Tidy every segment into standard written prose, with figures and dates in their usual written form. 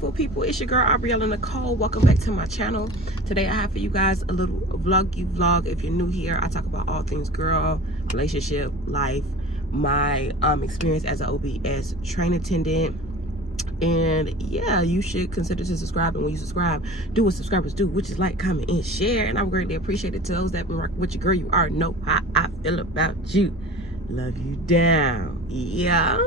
beautiful people. It's your girl Arbeilla Nichole. Welcome back to my channel. Today I have for you guys a little vlog. If you're new here, I talk about all things girl, relationship, life, my experience as an OBS train attendant. And yeah, you should consider to subscribe, and when you subscribe, do what subscribers do, which is like, comment, and share. And I'm greatly appreciated to those that been rocking with your girl. You already know how I feel about you. Love you down. Yeah.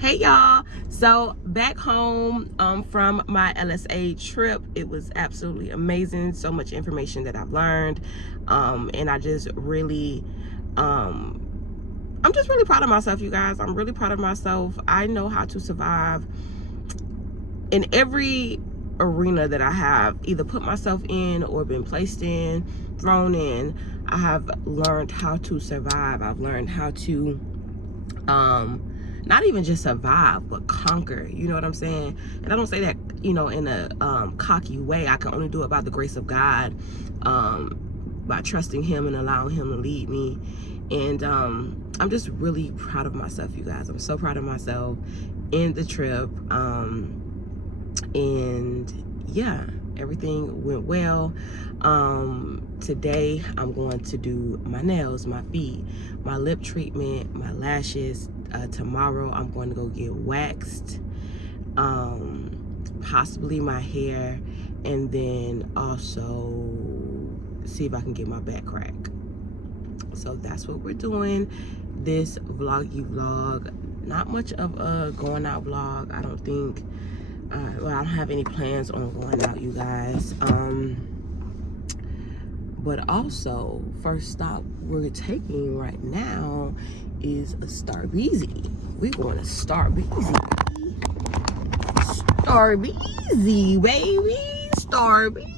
Hey y'all, so back home from my LSA trip, it was absolutely amazing. So much information that I've learned, and I just really I'm just really proud of myself, you guys. I'm really proud of myself. I know how to survive in every arena that I have either put myself in or been placed in, thrown in. I have learned how to survive. I've learned how to not even just survive, but conquer. You know what I'm saying? And I don't say that, you know, in a cocky way. I can only do it by the grace of God, by trusting him and allowing him to lead me. And I'm just really proud of myself, you guys. I'm so proud of myself in the trip. And yeah, everything went well. Today I'm going to do my nails, my feet, my lip treatment, my lashes. Tomorrow I'm going to go get waxed, possibly my hair, and then also see if I can get my back crack. So that's what we're doing this vlog. Not much of a going out vlog, I don't think. Well, I don't have any plans on going out, you guys. But also, first stop we're taking right now is a Starbeezy. We're going to Starbeezy. Starbeezy, baby. Starbeezy.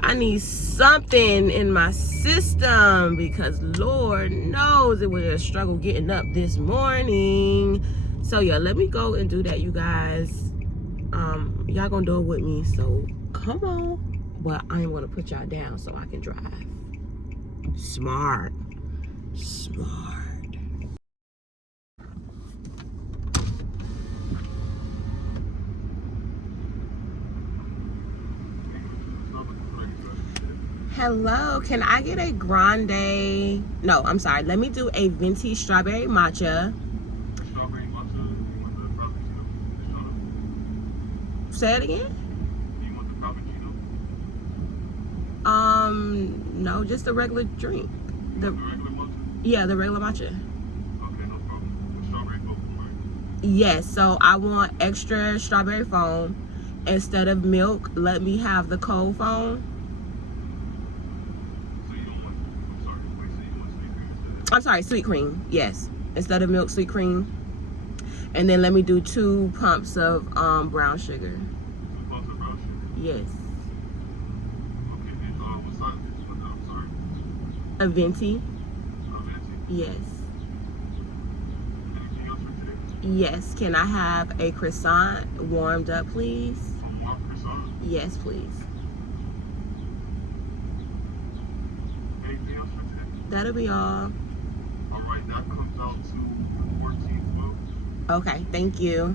I need something in my system because Lord knows it was a struggle getting up this morning. So yeah, let me go and do that, you guys. Y'all gonna do it with me, so come on. But I am gonna put y'all down so I can drive. Smart. Hello, can I get a grande? No, I'm sorry. Let me do a venti strawberry matcha. Say it again? Do you want the frappuccino? No, just the regular drink. The regular matcha? Yeah, the regular matcha. Okay, no problem. The strawberry foam, right? Yes, so I want extra strawberry foam. Instead of milk, let me have the cold foam. So you don't want, so you want sweet cream instead? I'm sorry, sweet cream. Yes. Instead of milk, sweet cream. And then let me do 2 pumps of brown sugar. 2 pumps of brown sugar? Yes. Okay, and what size is this one? I'm sorry. A venti. A venti? Yes. Anything else for today? Yes. Can I have a croissant warmed up, please? Some warm croissant? Yes, please. Anything else for today? That'll be all. All right, that comes out to $14.12. Okay, thank you.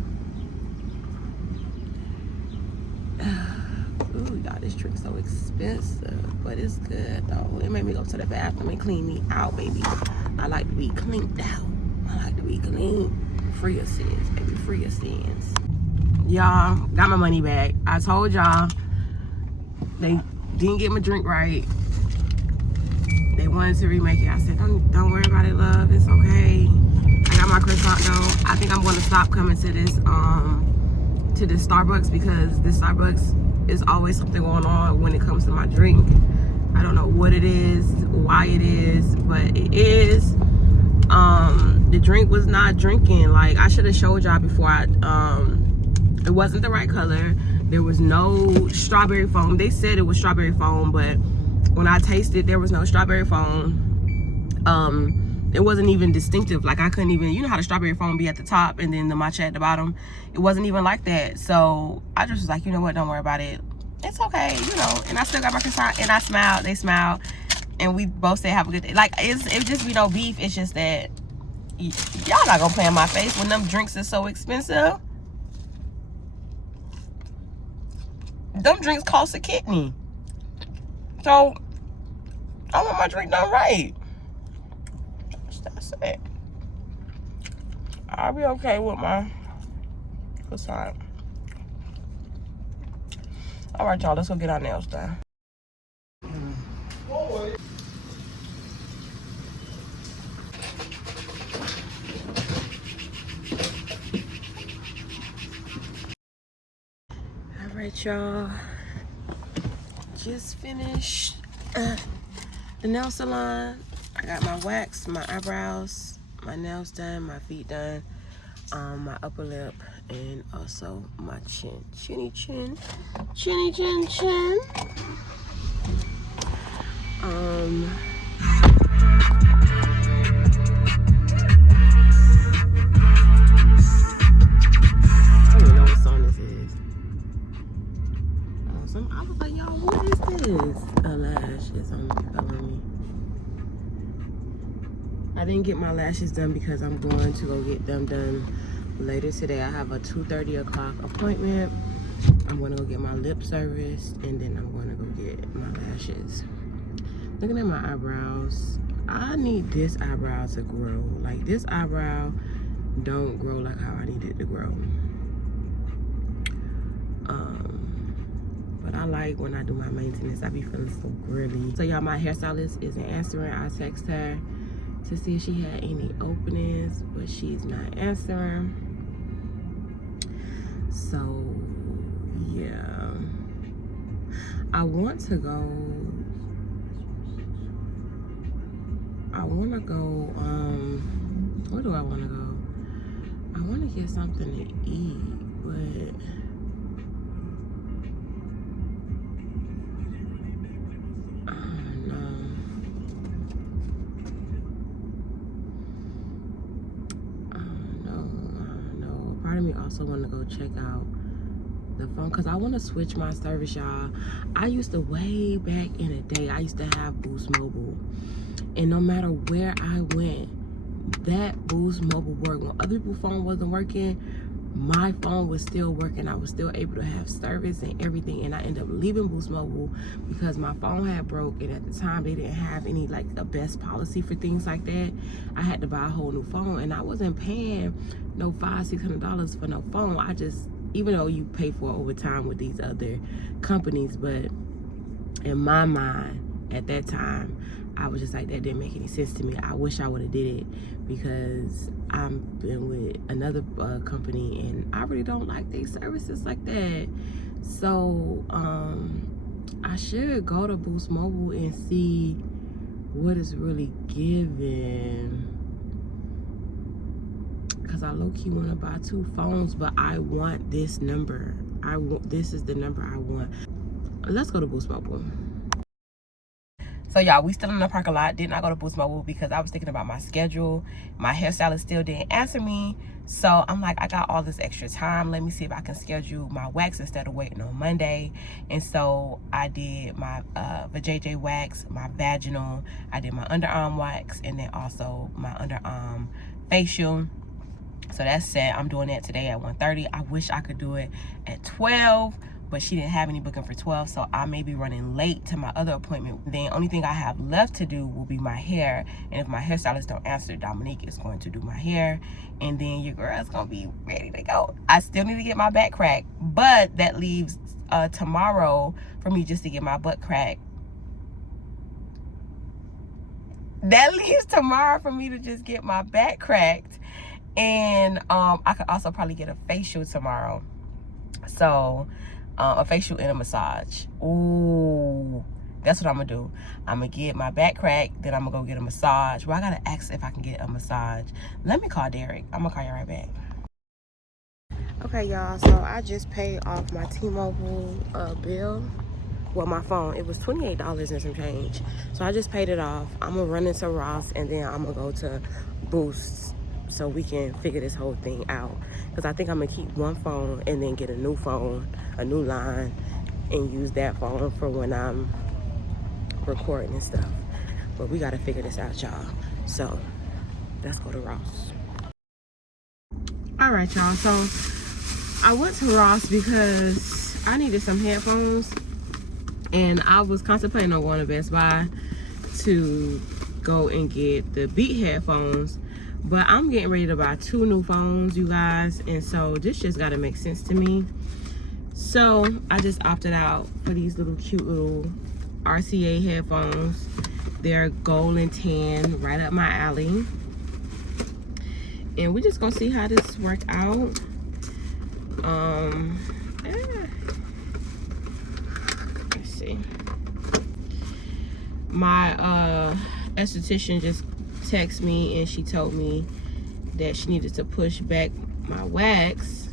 Ooh, y'all, this drink's so expensive, but it's good though. It made me go to the bathroom and clean me out, baby. I like to be cleaned out. I like to be clean. Free of sins, baby, free of sins. Y'all, got my money back. I told y'all they didn't get my drink right. They wanted to remake it. I said, don't worry about it, love. It's okay. I got my croissant though. I think I'm going to stop coming to this Starbucks because this Starbucks is always something going on when it comes to my drink. I don't know what it is, why it is, but it is. The drink was not drinking. Like, I should have showed y'all before. It wasn't the right color. There was no strawberry foam. They said it was strawberry foam, but when I tasted, there was no strawberry foam. It wasn't even distinctive. Like, I couldn't even, you know how the strawberry foam be at the top and then the matcha at the bottom. It wasn't even like that. So I just was like, you know what, don't worry about it. It's okay, you know. And I still got my croissant, and I smiled, they smiled, and we both said have a good day. Like, it just be no beef. It's just that y'all not gonna play in my face when them drinks are so expensive. them drinks cost a kidney. So I want my drink done right. That's it. I'll be okay with my croissant. All right, y'all, let's go get our nails done. All right, y'all. Just finished the nail salon. I got my wax, my eyebrows, my nails done, my feet done, my upper lip, and also my chin. Chinny chin. Chinny chin chin. I don't even know what song this is. I was like, y'all, what is this? A lash is on me. I didn't get my lashes done because I'm going to go get them done later today. I have a 2:30 o'clock appointment. I'm going to go get my lip serviced, and then I'm going to go get my lashes. Looking at my eyebrows, I need this eyebrow to grow. Like, this eyebrow don't grow like how I need it to grow. But I like when I do my maintenance, I be feeling so girly. So y'all, my hairstylist isn't answering. I text her to see if she had any openings, but she's not answering. So yeah, I want to go, where do I want to go? I want to get something to eat, but part of me also want to go check out the phone because I want to switch my service, y'all. I used to, way back in the day, I used to have Boost Mobile, and no matter where I went, that Boost Mobile worked. When other people's phone wasn't working, my phone was still working. I was still able to have service and everything, and I ended up leaving Boost Mobile because my phone had broke, and at the time they didn't have any, like, a best policy for things like that. I had to buy a whole new phone, and I wasn't paying no $500-600 for no phone. I just, even though you pay for it over time with these other companies, but in my mind at that time, I was just like, that didn't make any sense to me. I wish I would have did it because I've been with another company, and I really don't like their services like that. So I should go to Boost Mobile and see what is really given, because I low-key want to buy 2 phones, but I want this number. This is the number I want. Let's go to Boost Mobile. So y'all, we still in the parking lot. Did not go to Boost Mobile because I was thinking about my schedule. My hairstylist still didn't answer me. So I'm like, I got all this extra time. Let me see if I can schedule my wax instead of waiting on Monday. And so I did my vajayjay wax, my vaginal. I did my underarm wax, and then also my underarm facial. So that's set. I'm doing that today at 1:30. I wish I could do it at 12, but she didn't have any booking for 12, so I may be running late to my other appointment. The only thing I have left to do will be my hair, and if my hairstylist don't answer, Dominique is going to do my hair, and then your girl is going to be ready to go. I still need to get my back cracked, but that leaves tomorrow for me just to get my butt cracked. That leaves tomorrow for me to just get my back cracked, and I could also probably get a facial tomorrow. So a facial and a massage. Ooh, that's what I'm gonna do. I'm gonna get my back cracked, then I'm gonna go get a massage. Well, I gotta ask if I can get a massage. Let me call Derek. I'm gonna call you right back. Okay, y'all, so I just paid off my T-Mobile bill. Well, my phone, it was $28 and some change. So I just paid it off. I'm gonna run into Ross, and then I'm gonna go to Boost so we can figure this whole thing out. Because I think I'm gonna keep one phone and then get a new phone, a new line, and use that phone for when I'm recording and stuff. But we gotta figure this out, y'all. So let's go to Ross. All right, y'all, so I went to Ross because I needed some headphones, and I was contemplating on going to Best Buy to go and get the Beat headphones, but I'm getting ready to buy 2 new phones, you guys, and so this just gotta make sense to me. So I just opted out for these little cute little RCA headphones. They're gold and tan, right up my alley, and we're just gonna see how this work out. Let's see. My esthetician just texted me, and she told me that she needed to push back my wax.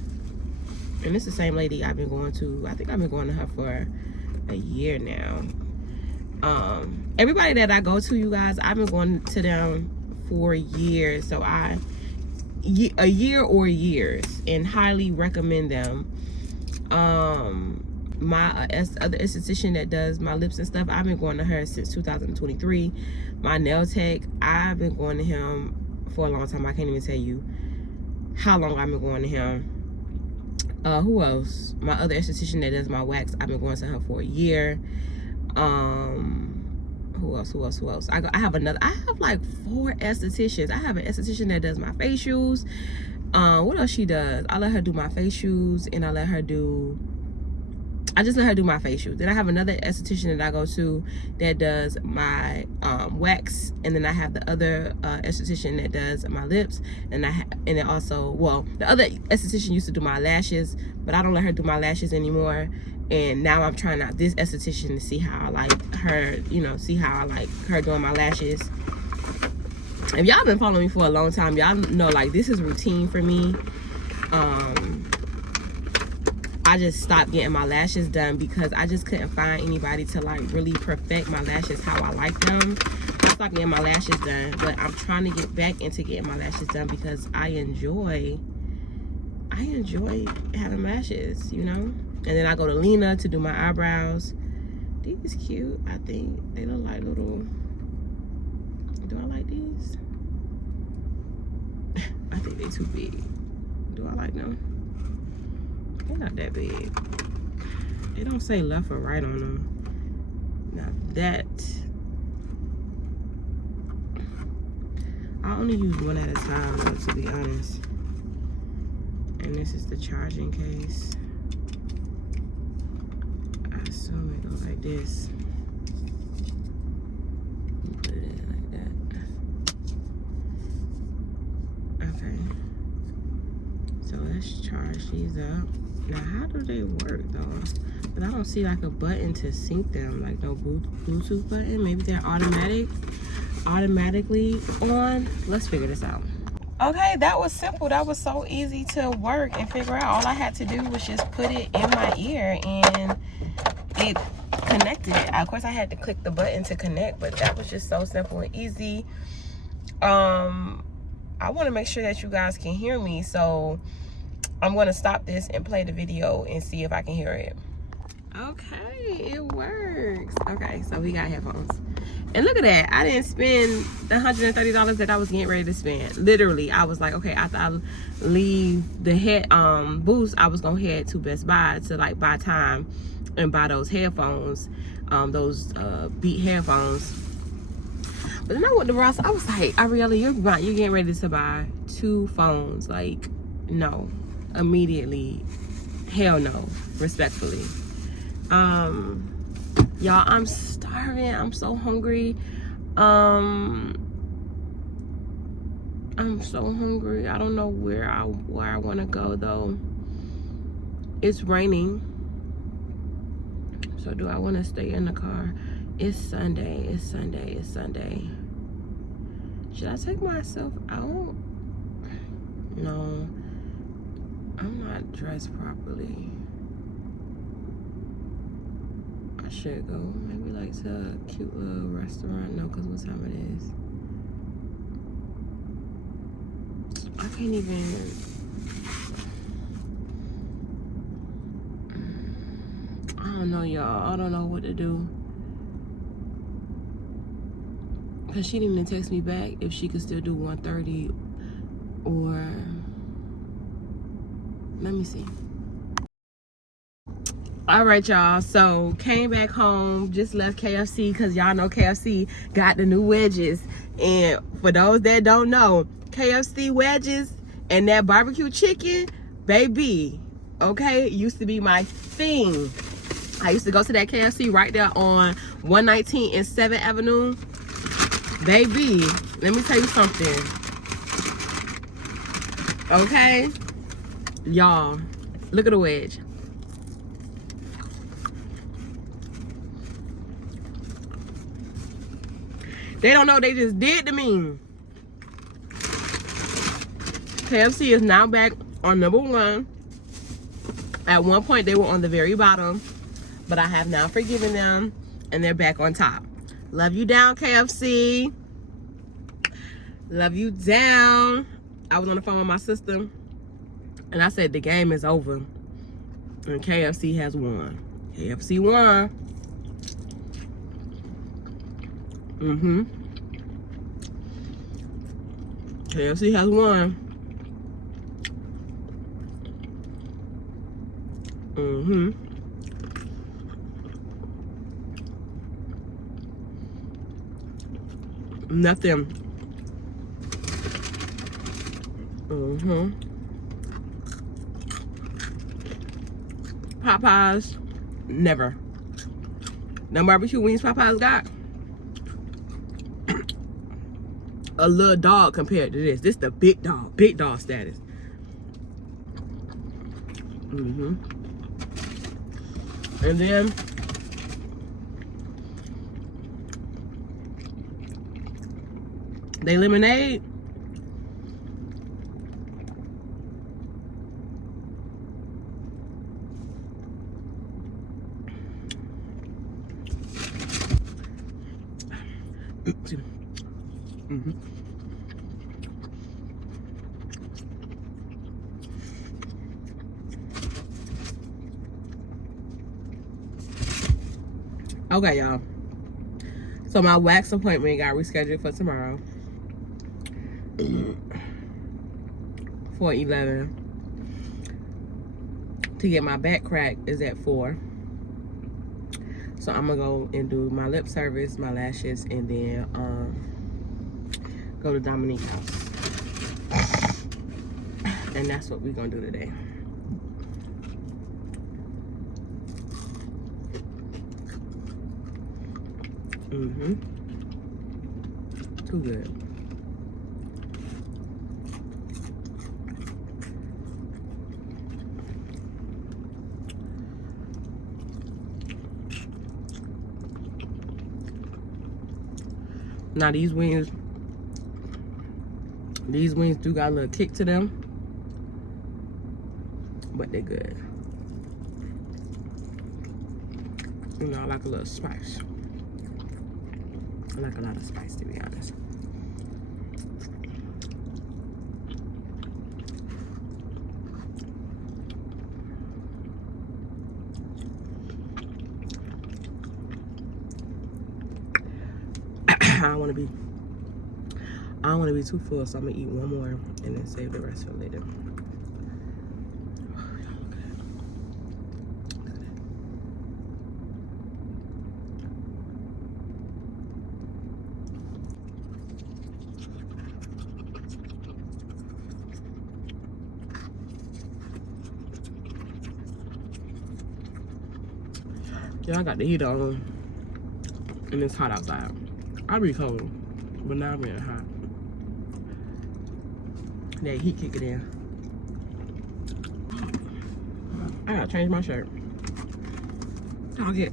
And it's the same lady I've been going to. I think I've been going to her for a year now. Everybody that I go to, you guys, I've been going to them for years. So a year or years, and highly recommend them. My other esthetician that does my lips and stuff, I've been going to her since 2023. My nail tech, I've been going to him for a long time. I can't even tell you how long I've been going to him. Who else? My other esthetician that does my wax, I've been going to her for a year. Who else? I have like 4 estheticians. I have an esthetician that does my facials. What else she does? I let her do my facials, and I just let her do my facials. Then I have another esthetician that I go to that does my wax, and then I have the other esthetician that does my lips, and then also, well, the other esthetician used to do my lashes, but I don't let her do my lashes anymore. And now I'm trying out this esthetician to see how I like her, see how I like her doing my lashes. If y'all been following me for a long time, y'all know, like, this is routine for me. I just stopped getting my lashes done because I just couldn't find anybody to, like, really perfect my lashes how I like them. I stopped getting my lashes done, but I'm trying to get back into getting my lashes done because I enjoy having lashes, And then I go to Lena to do my eyebrows. These cute, I think. They look like little... Do I like these? I think they too big. Do I like them? They're not that big. They don't say left or right on them. Now that... I only use one at a time, though, to be honest. And this is the charging case. I assume it goes like this. Put it in like that. Okay. So let's charge these up. Now, how do they work though? But I don't see like a button to sync them, like no Bluetooth button. Maybe they're automatically on. Let's figure this out. Okay, that was simple. That was so easy to work and figure out. All I had to do was just put it in my ear, and it connected it. Of course, I had to click the button to connect, but that was just so simple and easy. I want to make sure that you guys can hear me, so I'm going to stop this and play the video and see if I can hear it. Okay, it works. Okay, so we got headphones. And look at that. I didn't spend the $130 that I was getting ready to spend. Literally, I was like, okay, after I leave the booth, I was going to head to Best Buy to, like, buy time and buy those headphones, those Beat headphones. But then I went to Ross. I was like, Arbeilla, you're getting ready to buy 2 phones. Like, no. Immediately. Hell no. Respectfully. Y'all, I'm starving. I'm so hungry. I'm so hungry. I don't know where I want to go though. It's raining. So do I want to stay in the car? It's Sunday. It's Sunday. It's Sunday. Should I take myself out? No. I'm not dressed properly. I should go. Maybe like to a cute little restaurant. No, because what time it is. I can't even... I don't know, y'all. I don't know what to do. Because she didn't even text me back if she could still do 1:30 or... Let me see. All right, y'all. So came back home, just left KFC because y'all know KFC got the new wedges. And for those that don't know, KFC wedges and that barbecue chicken, baby, okay, used to be my thing. I used to go to that KFC right there on 119 and 7th Avenue. Baby, let me tell you something. Okay? Y'all, look at the wedge. They don't know what they just did to me. KFC is now back on #1. At one point, they were on the very bottom, but I have now forgiven them, and they're back on top. Love you down, KFC. Love you down. I was on the phone with my sister, and I said the game is over, and KFC has won. KFC won. KFC has won. Nothing. Popeyes, never. No barbecue wings Popeyes got. A little dog compared to this. This the big dog status. And then they lemonade. Okay, y'all. So my wax appointment got rescheduled for tomorrow. For 11. To get my back cracked is at 4. So I'm gonna go and do my lip service, my lashes, and then go to Dominique's house. And that's what we're gonna do today. Too good. Now these wings do got a little kick to them, but they're good. You know, I like a little spice. I like a lot of spice, to be honest. I don't want to be too full, so I'm gonna eat one more and then save the rest for later. Yeah, I got the heat on and it's hot outside. I'll be cold, but now I'm getting hot. That heat kicking in. I gotta change my shirt. I'll get.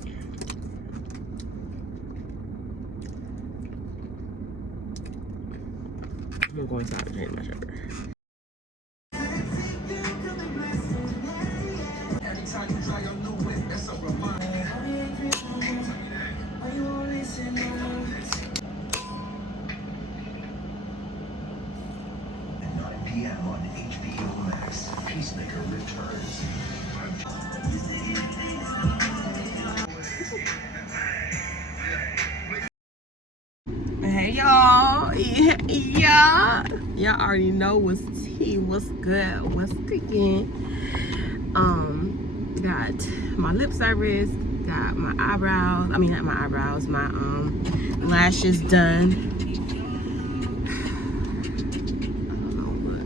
I'm gonna go inside and change my shirt. Anytime you try your new whip, that's a reminder. At 9 p.m. on HBO Max, Peacemaker returns. Hey y'all, yeah, y'all already know what's tea, what's good, what's cooking. got my lip service, got my eyebrows, I mean not my eyebrows, my lashes done. I don't know what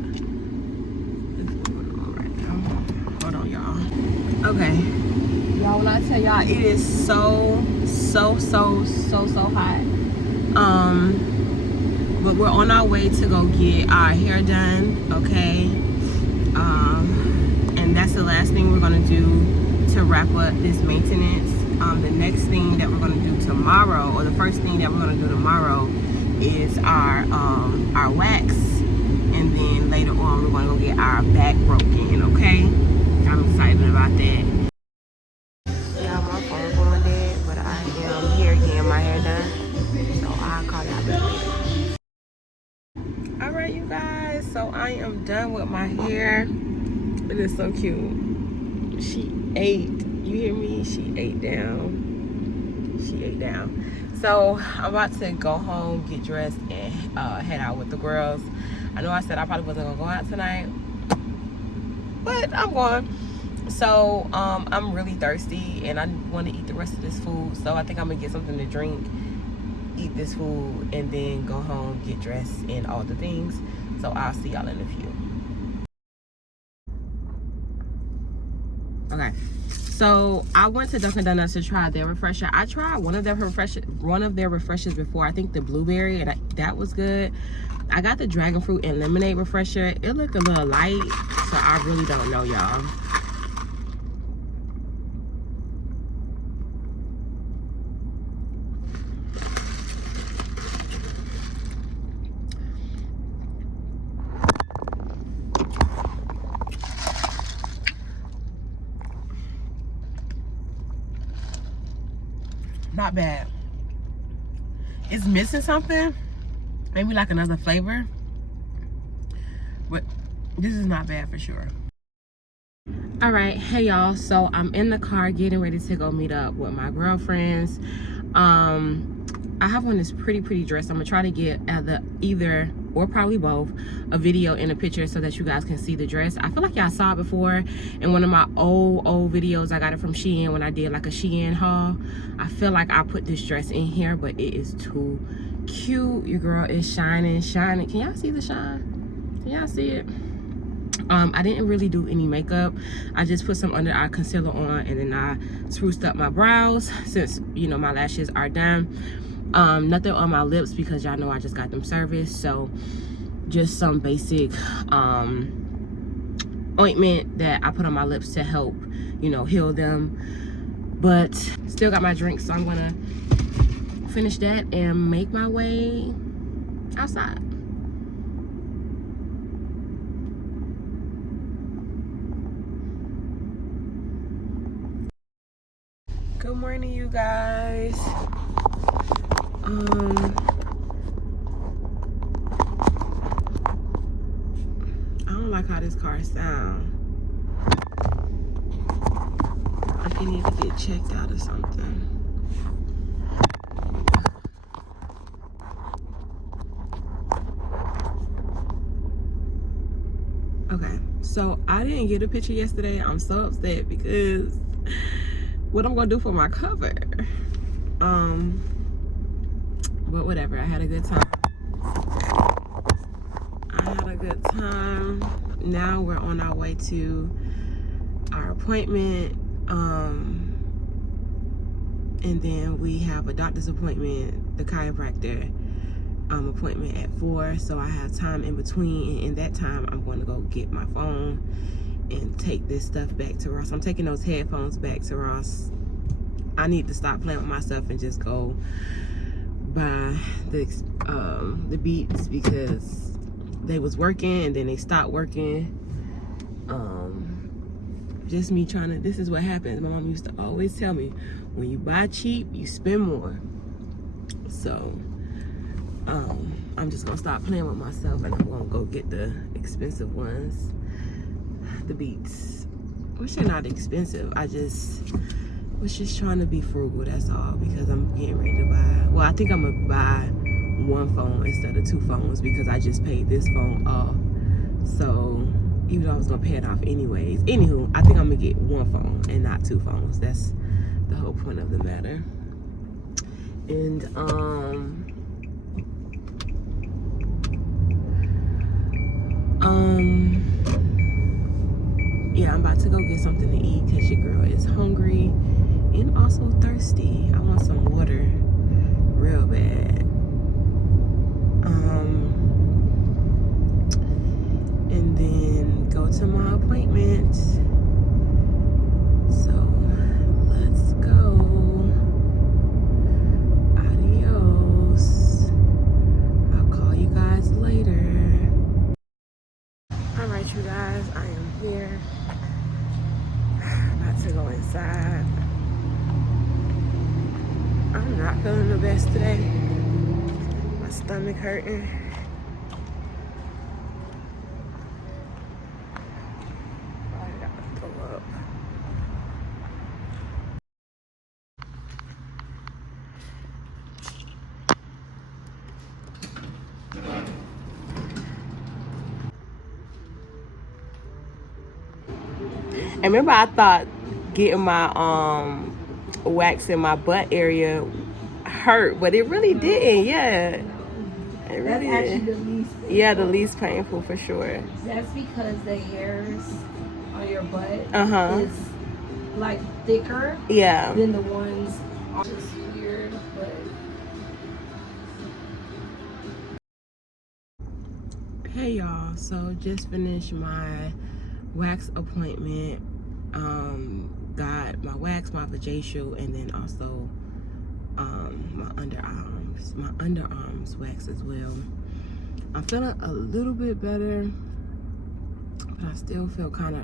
is going on right now. Hold on, y'all. Okay, y'all, when I tell y'all it is so hot, but we're on our way to go get our hair done, okay? And that's the last thing we're gonna do to wrap up this maintenance. The next thing that we're gonna do tomorrow, or the first thing that we're gonna do tomorrow, is our wax, and then later on we're gonna go get our back broken, okay? I'm excited about that. Yeah, my phone's going dead, but I am here getting my hair done, so I'll call y'all back later. All right, you guys, so I am done with my hair. It is so cute. She ate, you hear me? She ate down. She ate down. So I'm about to go home, get dressed, and head out with the girls. I know I said I probably wasn't gonna go out tonight, but I'm going. So I'm really thirsty and I want to eat the rest of this food, so I think I'm gonna get something to drink, eat this food, and then go home, get dressed, and all the things. So I'll see y'all in a few. Okay, so I went to Dunkin' Donuts to try their refresher. I tried one of their refreshers before. I think the blueberry, and that was good. I got the dragon fruit and lemonade refresher. It looked a little light, so I really don't know, y'all. Not bad. It's missing something, maybe like another flavor, but this is not bad for sure. All right, hey y'all, so I'm in the car getting ready to go meet up with my girlfriends. I have on this pretty dress. I'm gonna try to get either or probably both a video and a picture so that you guys can see the dress. I feel like y'all saw it before in one of my old videos. I got it from Shein when I did like a Shein haul. I feel like I put this dress in here, but it is too cute. Your girl is shining. Can y'all see the shine? Can y'all see it? I didn't really do any makeup. I just put some under eye concealer on, and then I spruced up my brows since, you know, my lashes are done. Nothing on my lips because y'all know I just got them serviced, so just some basic ointment that I put on my lips to help, you know, heal them. But still got my drink, so I'm gonna finish that and make my way outside. Good morning, you guys. I don't like how this car sounds. Like it need to get checked out or something. Okay, so I didn't get a picture yesterday. I'm so upset because what I'm gonna do for my cover. But whatever, I had a good time. Now we're on our way to our appointment. And then we have a doctor's appointment, the chiropractor appointment at 4. So I have time in between, and in that time I'm going to go get my phone and take this stuff back to Ross. I'm taking those headphones back to Ross. I need to stop playing with myself and just go buy the Beats because they was working and then they stopped working. Just me trying to, this is what happens. My mom used to always tell me, when you buy cheap, you spend more. So I'm just gonna stop playing with myself and I'm gonna go get the expensive ones, the Beats, which are not expensive. I was just trying to be frugal, that's all, because I'm getting ready to buy, well, I think I'm gonna buy one phone instead of 2 phones because I just paid this phone off. So even though I was gonna pay it off anyways. Anywho, I think I'm gonna get one phone and not two phones. That's the whole point of the matter. And yeah, I'm about to go get something to eat because your girl is hungry and also thirsty. I want some water real bad. And then go to my appointment. So let's go. Adios. I'll call you guys later. Alright, you guys, I am here. About to go inside. I'm not feeling the best today. My stomach hurting. I gotta throw up. And remember, I thought getting my wax in my butt area hurt, but it really didn't. Yeah, it really That's actually did. the least painful. Yeah, the least painful for sure. That's because the hairs on your butt is like thicker yeah. than the ones on just weird, but Hey y'all, so just finished my wax appointment. Got my wax, my vajacial, and then also my underarms wax as well. I'm feeling a little bit better, but I still feel kind of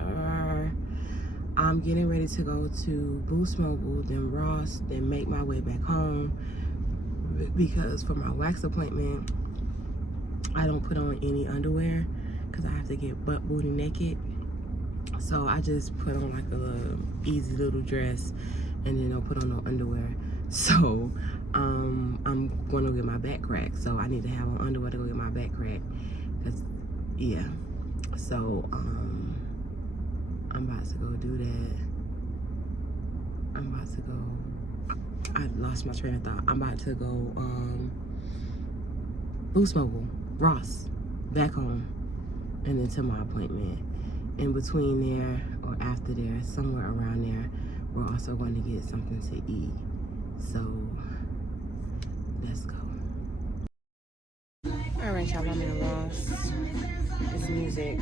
I'm getting ready to go to Boost Mobile, then Ross, then make my way back home, because for my wax appointment I don't put on any underwear because I have to get butt booty naked. So I just put on like a little easy little dress and then I'll put on no underwear. So I'm going to get my back cracked. So I need to have on underwear to go get my back cracked. Cause yeah. So I'm about to go do that. I'm about to go. I lost my train of thought. I'm about to go Boost Mobile, Ross, back home, and then to my appointment. In between there or after there, somewhere around there, we're also going to get something to eat. So let's go. All right, y'all, I'm in Ross. It's music.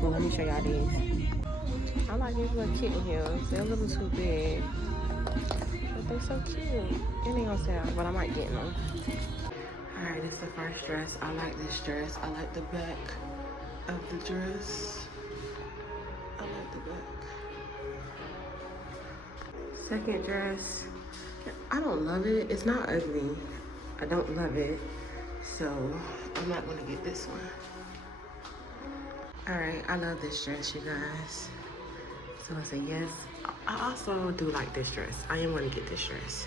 Well, let me show y'all these. I like these little kitten heels. They're a little too big, but they're so cute. They ain't gonna sell, but I might get them. All right, this is the first dress. I like this dress. I like the back of the dress. I like the back. Second dress. I don't love it. It's not ugly. I don't love it. So I'm not gonna get this one. All right, I love this dress, you guys. So I say yes. I also do like this dress. I am gonna get this dress.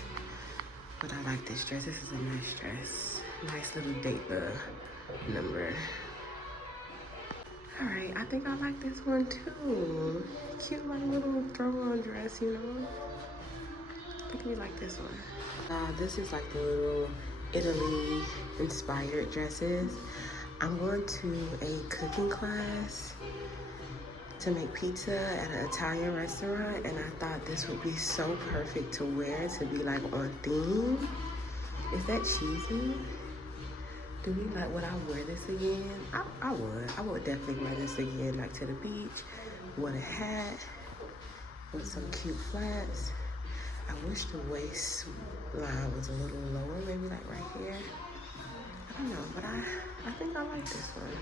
But I like this dress. This is a nice dress. Nice little date number. All right, I think I like this one too. Cute, like little throw-on dress, you know. I think we like this one. This is like the little Italy-inspired dresses. I'm going to a cooking class to make pizza at an Italian restaurant, and I thought this would be so perfect to wear to be like on theme. Is that cheesy? Do we like, would I wear this again? I would definitely wear this again, like to the beach, with a hat, with some cute flats. I wish the waistline was a little lower, maybe like right here. I don't know, but I think I like this one.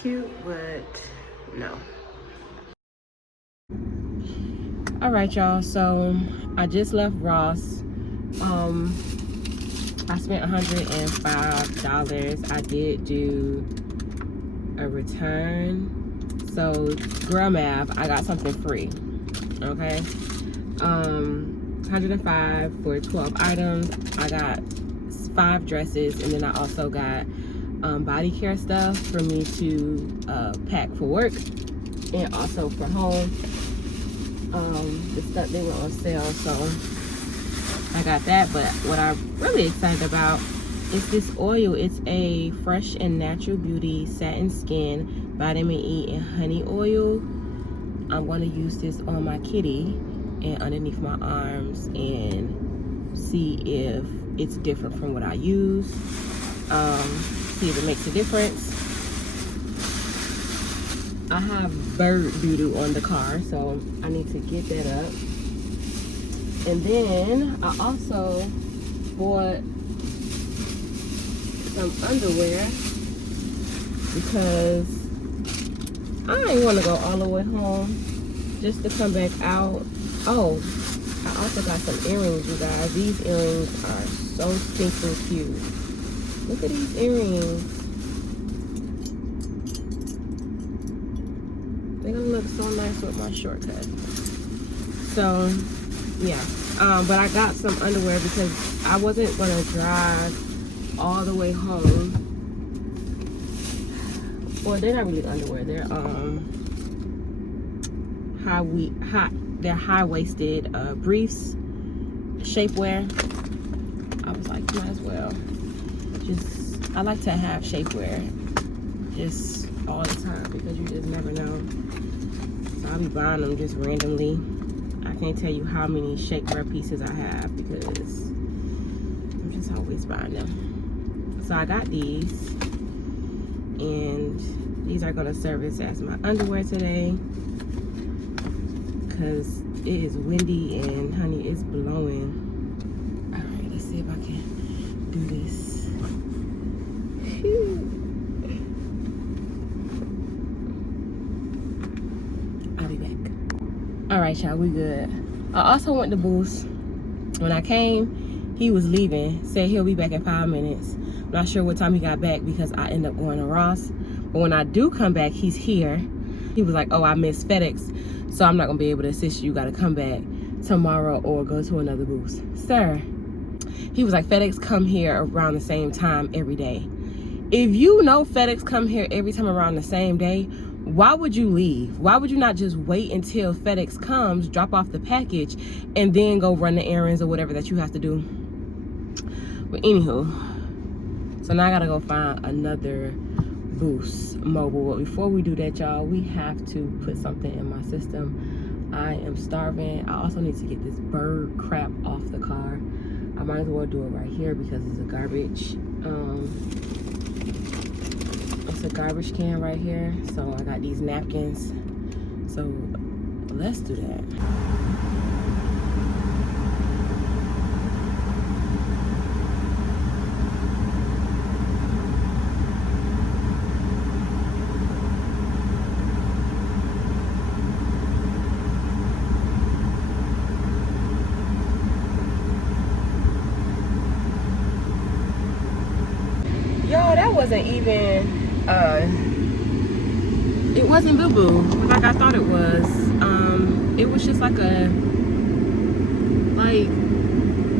Cute, but no. All right, y'all, so I just left Ross. I spent $105. I did do a return. So girl math, I got something free. Okay. 105 for 12 items. I got 5 dresses, and then I also got body care stuff for me to pack for work and also for home. The stuff they were on sale, so I got that. But what I'm really excited about is this oil. It's a fresh and natural beauty satin skin vitamin E and honey oil. I'm going to use this on my kitty and underneath my arms and see if it's different from what I use. See if it makes a difference. I have bird doo-doo on the car, so I need to get that up. And then I also bought some underwear because I ain't want to go all the way home just to come back out. Oh, I also got some earrings, you guys. These earrings are so stinking cute. Look at these earrings. They're gonna look so nice with my shortcut. So, yeah. But I got some underwear because I wasn't gonna drive all the way home. Well, they're not really underwear. They're high-waisted briefs, shapewear. I was like, might as well. I like to have shapewear just all the time because you just never know. So I'll be buying them just randomly. I can't tell you how many shapewear pieces I have because I'm just always buying them. So I got these, and these are going to serve as my underwear today because it is windy and honey, it's blowing. All right, let's see if I can do this. I'll be back. All right, y'all, we good. I also went to Boost. When I came, he was leaving, said he'll be back in 5 minutes. I'm not sure what time he got back because I ended up going to Ross. But when I do come back, he's here. He was like, oh, I missed FedEx, so I'm not gonna be able to assist you. You gotta come back tomorrow or go to another Boost. Sir, he was like, FedEx come here around the same time every day. If you know FedEx come here every time around the same day, why would you leave? Why would you not just wait until FedEx comes, drop off the package, and then go run the errands or whatever that you have to do? But anywho, so now I gotta go find another Boost mobile. But before we do that, y'all, we have to put something in my system. I am starving. I also need to get this bird crap off the car. I might as well do it right here because it's a garbage. It's a garbage can right here. So I got these napkins. So let's do that. That wasn't even it wasn't boo-boo like I thought it was. It was just like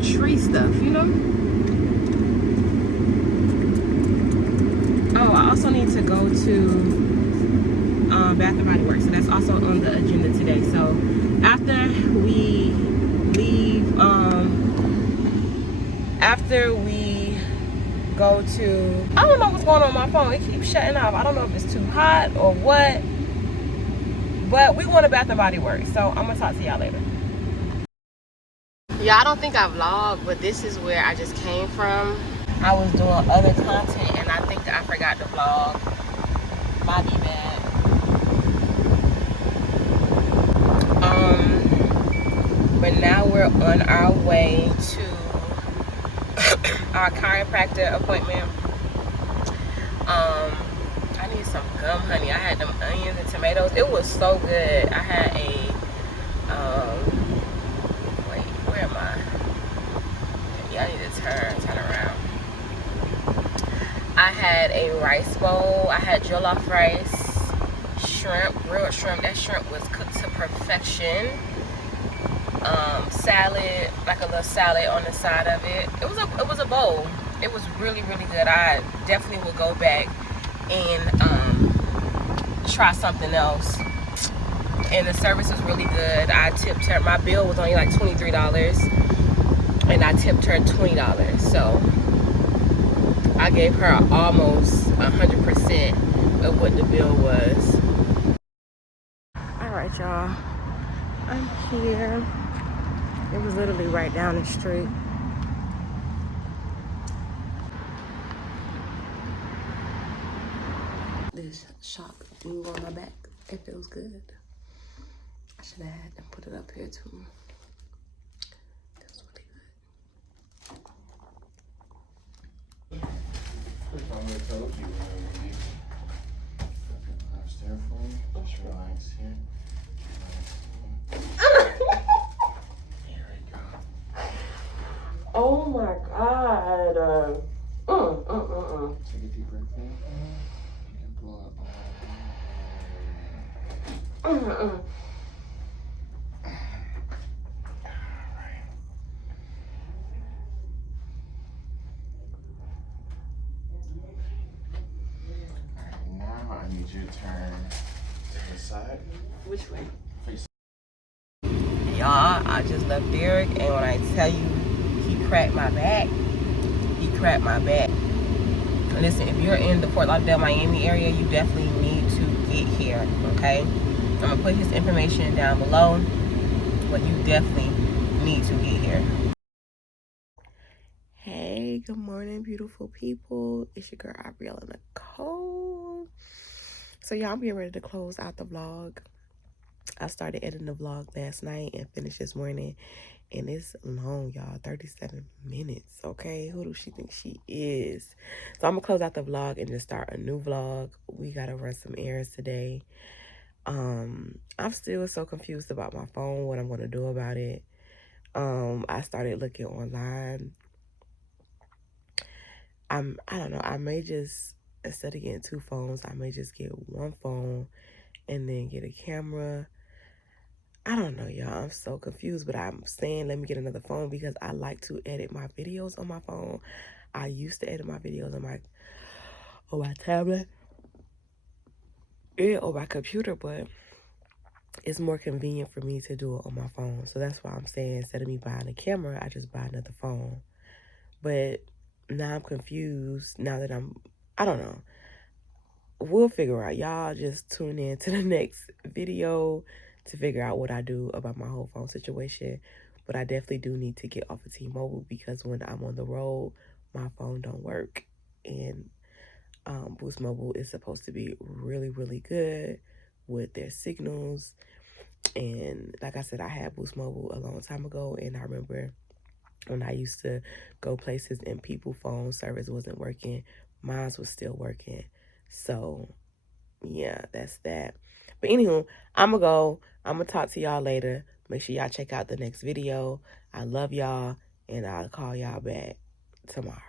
tree stuff, you know. Oh, I also need to go to Bath and Body Works, so that's also on the agenda today. So after we leave, after we go to, I don't know what's going on with my phone. It keeps shutting off. I don't know if it's too hot or what, but we going to Bath and Body Works, so I'm gonna talk to y'all later. Yeah, I don't think I vlogged, but this is where I just came from. I was doing other content and I think that I forgot to vlog. Might be bad. But now we're on our way to our chiropractor appointment. I need some gum, honey. I had them onions and tomatoes. It was so good. I had a wait, where am I? Yeah, I need to turn around. I had a rice bowl. I had jollof rice, shrimp, grilled shrimp. That shrimp was cooked to perfection. Salad, like a little salad on the side of it. It was a bowl. It was really, really good. I definitely will go back and try something else. And the service was really good. I tipped her. My bill was only like $23, and I tipped her $20. So I gave her almost 100% of what the bill was. All right, y'all. I'm here. It was literally right down the street. This shock move on my back. It feels good. I should have had them put it up here too. Feels really good. I'm gonna tell you when I leave. Upstairs for me. Just relax here. Here we go. Oh my God. Take a deep breath in. You can blow it all. Now I need you to turn to the side. Which way? Face. Y'all, I just left Derek, and when I tell you he cracked my back, he cracked my back. Listen, if you're in the Fort Lauderdale, Miami area, you definitely need to get here, okay? I'm gonna put his information down below, but you definitely need to get here. Hey, good morning, beautiful people. It's your girl, Arbeilla Nichole. So, y'all, I'm getting ready to close out the vlog. I started editing the vlog last night and finished this morning. And it's long, y'all. 37 minutes, okay? Who does she think she is? So I'm going to close out the vlog and just start a new vlog. We got to run some errands today. I'm still so confused about my phone, what I'm going to do about it. I started looking online. I don't know. I may just, instead of getting 2 phones, I may just get 1 phone and then get a camera. I don't know, y'all. I'm so confused, but I'm saying let me get another phone because I like to edit my videos on my phone. I used to edit my videos on my tablet or my computer, but it's more convenient for me to do it on my phone. So that's why I'm saying instead of me buying a camera, I just buy another phone. But now I'm confused. Now that I don't know. We'll figure out. Y'all just tune in to the next video to figure out what I do about my whole phone situation. But I definitely do need to get off of T-Mobile because when I'm on the road, my phone don't work. And Boost Mobile is supposed to be really, really good with their signals. And like I said, I had Boost Mobile a long time ago. And I remember when I used to go places and people's phone service wasn't working, mine was still working. So yeah, that's that. But anywho, I'm gonna go. I'm gonna talk to y'all later. Make sure y'all check out the next video. I love y'all, and I'll call y'all back tomorrow.